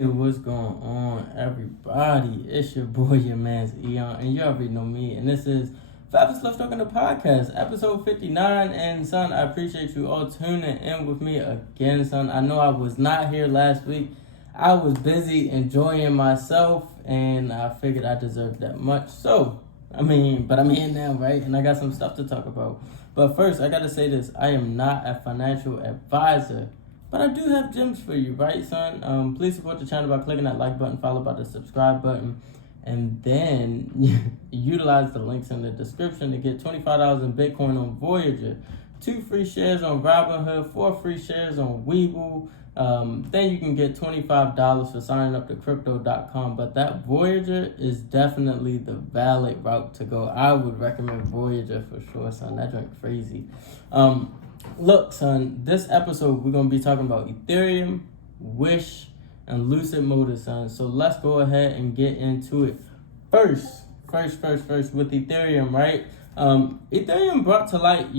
Hey, what's going on, everybody? It's your boy, your man's Eon, and you already know me. And this is Fabulous Love Talking the Podcast, episode 59. And son, I appreciate you all tuning in with me again, son. I know I was not here last week. I was busy enjoying myself, and I figured I deserved that much. But I'm here now, right? And I got some stuff to talk about. But first, I gotta say this: I am not a financial advisor. But I do have gems for you, right, son? Please support the channel by clicking that like button, followed by the subscribe button, and then utilize the links in the description to get $25 in Bitcoin on Voyager, 2 free shares on Robinhood, 4 free shares on Webull. Then you can get $25 for signing up to crypto.com. But that Voyager is definitely the valid route to go. I would recommend Voyager for sure, son. That joint crazy. Look, son, this episode we're going to be talking about Ethereum, Wish, and Lucid Motors, son. So let's go ahead and get into it. First, with Ethereum, right? Ethereum brought to light,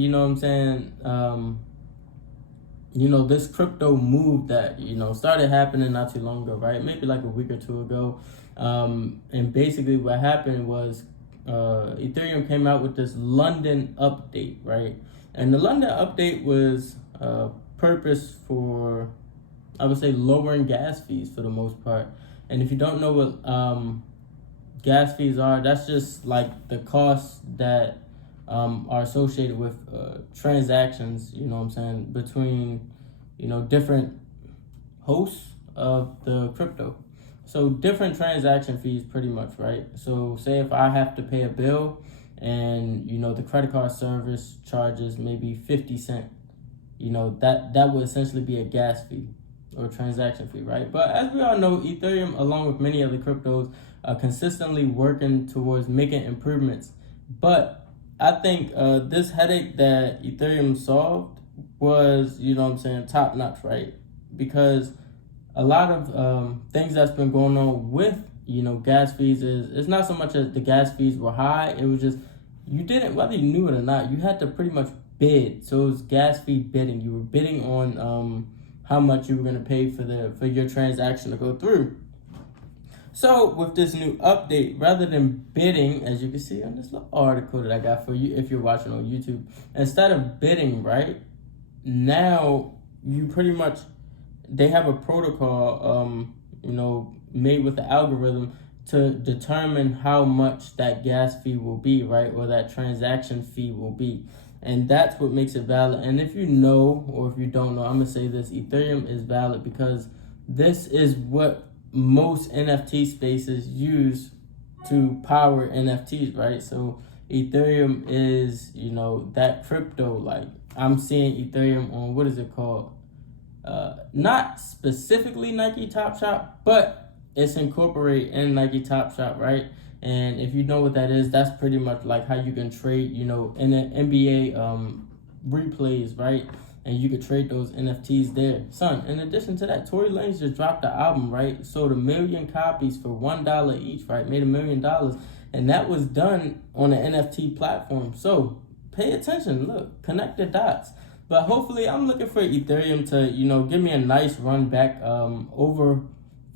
this crypto move that, started happening not too long ago, right? Maybe like a week or two ago. And basically what happened was Ethereum came out with this London update, right? And the London update was purpose for, I would say, lowering gas fees for the most part. And if you don't know what gas fees are, that's just like the costs that are associated with transactions, between, different hosts of the crypto. So different transaction fees pretty much, right? So say if I have to pay a bill, and the credit card service charges maybe 50 cents, that would essentially be a gas fee or transaction fee, right? But as we all know, Ethereum, along with many other cryptos, are consistently working towards making improvements. But I think this headache that Ethereum solved was, top notch, right? Because a lot of things that's been going on with gas fees is, it's not so much as the gas fees were high, it was just you didn't, whether you knew it or not, you had to pretty much bid. So it was gas fee bidding. You were bidding on how much you were going to pay for your transaction to go through. So with this new update, rather than bidding, as you can see on this little article that I got for you if you're watching on YouTube, instead of bidding, right, now you pretty much, they have a protocol, made with the algorithm to determine how much that gas fee will be, right? Or that transaction fee will be. And that's what makes it valid. And if you know, or if you don't know, I'm going to say this: Ethereum is valid because this is what most NFT spaces use to power NFTs, right? So Ethereum is, that crypto, like I'm seeing Ethereum on, what is it called? Not specifically Nike Top Shop, but it's incorporated in Nike Top Shop, right? And if you know what that is, that's pretty much like how you can trade, in the NBA replays, right? And you could trade those NFTs there. Son, in addition to that, Tory Lanez just dropped the album, right? Sold 1 million copies for $1 each, right? Made $1 million. And that was done on an NFT platform. So pay attention, look, connect the dots. But hopefully, I'm looking for Ethereum to, give me a nice run back over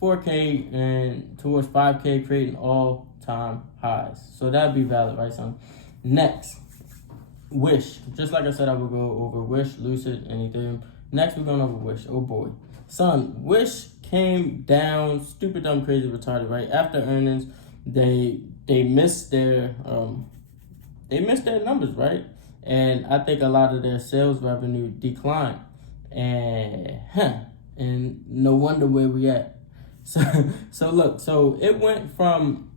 4K and towards 5K, creating all-time highs. So that'd be valid, right, son? Next, Wish. Just like I said, I will go over Wish, Lucid, and Ethereum. Next, we're going over Wish. Oh, boy. Son, Wish came down stupid, dumb, crazy, retarded, right? After earnings, they missed their numbers, right? And I think a lot of their sales revenue declined. And no wonder where we at. So look, so it went from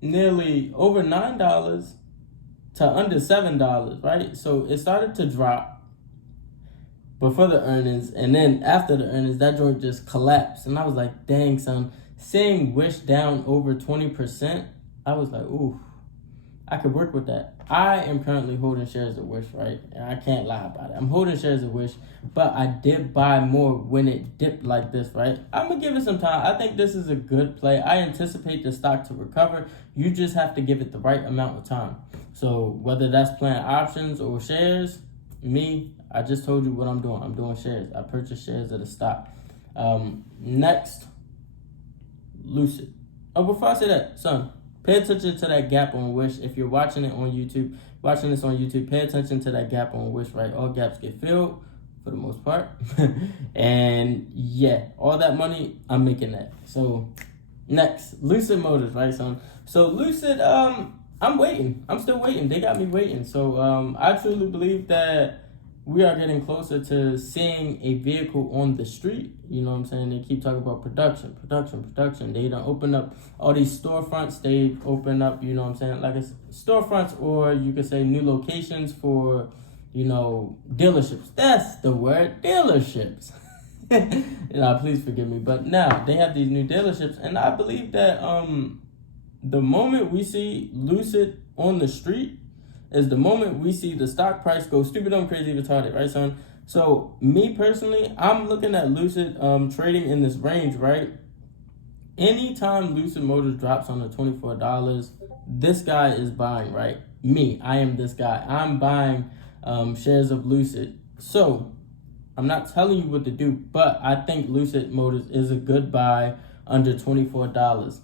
nearly over $9 to under $7, right? So it started to drop before the earnings, and then after the earnings, that joint just collapsed. And I was like, dang, son, seeing Wish down over 20%, I was like, ooh, I could work with that. I am currently holding shares of Wish, right? And I can't lie about it. I'm holding shares of Wish, but I did buy more when it dipped like this, right? I'm going to give it some time. I think this is a good play. I anticipate the stock to recover. You just have to give it the right amount of time. So whether that's playing options or shares, I just told you what I'm doing. I'm doing shares. I purchase shares of the stock. Next, Lucid. Oh, before I say that, son, pay attention to that gap on Wish. If you're watching this on YouTube, pay attention to that gap on Wish, right? All gaps get filled for the most part. And yeah, all that money, I'm making that. So next, Lucid Motors, right, son? So Lucid, I'm waiting. I'm still waiting. They got me waiting. So I truly believe that we are getting closer to seeing a vehicle on the street. You know what I'm saying? They keep talking about production. They don't open up all these storefronts. They open up, you know what I'm saying, like it's storefronts, or you could say new locations for, you know, dealerships. That's the word, dealerships. Please forgive me. But now they have these new dealerships, and I believe that the moment we see Lucid on the street is the moment we see the stock price go stupid, dumb, crazy, retarded, right, son? So me personally, I'm looking at Lucid trading in this range, right? Anytime Lucid Motors drops on the $24, this guy is buying, right? Me, I am this guy. I'm buying shares of Lucid. So I'm not telling you what to do, but I think Lucid Motors is a good buy under $24.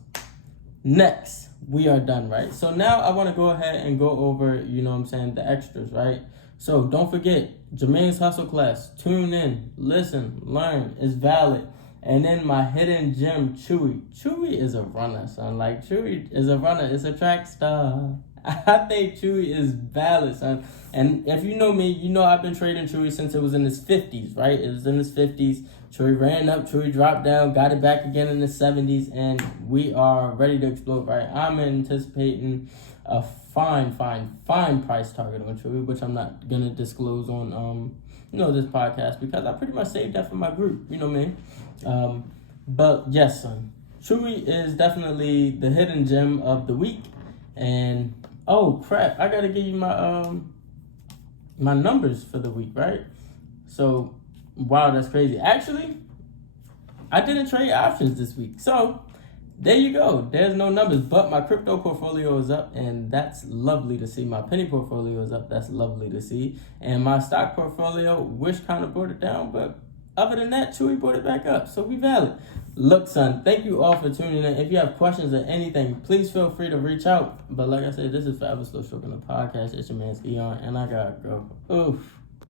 Next, we are done, right? So now I want to go ahead and go over, you know what I'm saying, the extras, right? So don't forget, Jermaine's Hustle class. Tune in, listen, learn. It's valid. And then my hidden gem, Chewy. Chewy is a runner, son. Like, Chewy is a runner. It's a track star. I think Chewy is valid, son. And if you know me, you know I've been trading Chewy since it was in his 50s, right? It was in his 50s. Chewy ran up, Chewy dropped down, got it back again in the 70s, and we are ready to explode, right? I'm anticipating a fine price target on Chewy, which I'm not going to disclose on, this podcast, because I pretty much saved that for my group, you know what I mean? But yes, son, Chewy is definitely the hidden gem of the week. And oh crap, I gotta give you my my numbers for the week, right? So wow, that's crazy. Actually, I didn't trade options this week, so there you go. There's no numbers, but my crypto portfolio is up, and that's lovely to see. My penny portfolio is up. That's lovely to see. And my stock portfolio, Wish kind of brought it down, but other than that, Chewy brought it back up. So we valid. Look, son, thank you all for tuning in. If you have questions or anything, please feel free to reach out. But like I said, this is Forever Slow Stroking the podcast. It's your man, Eon, and I gotta go. Oof.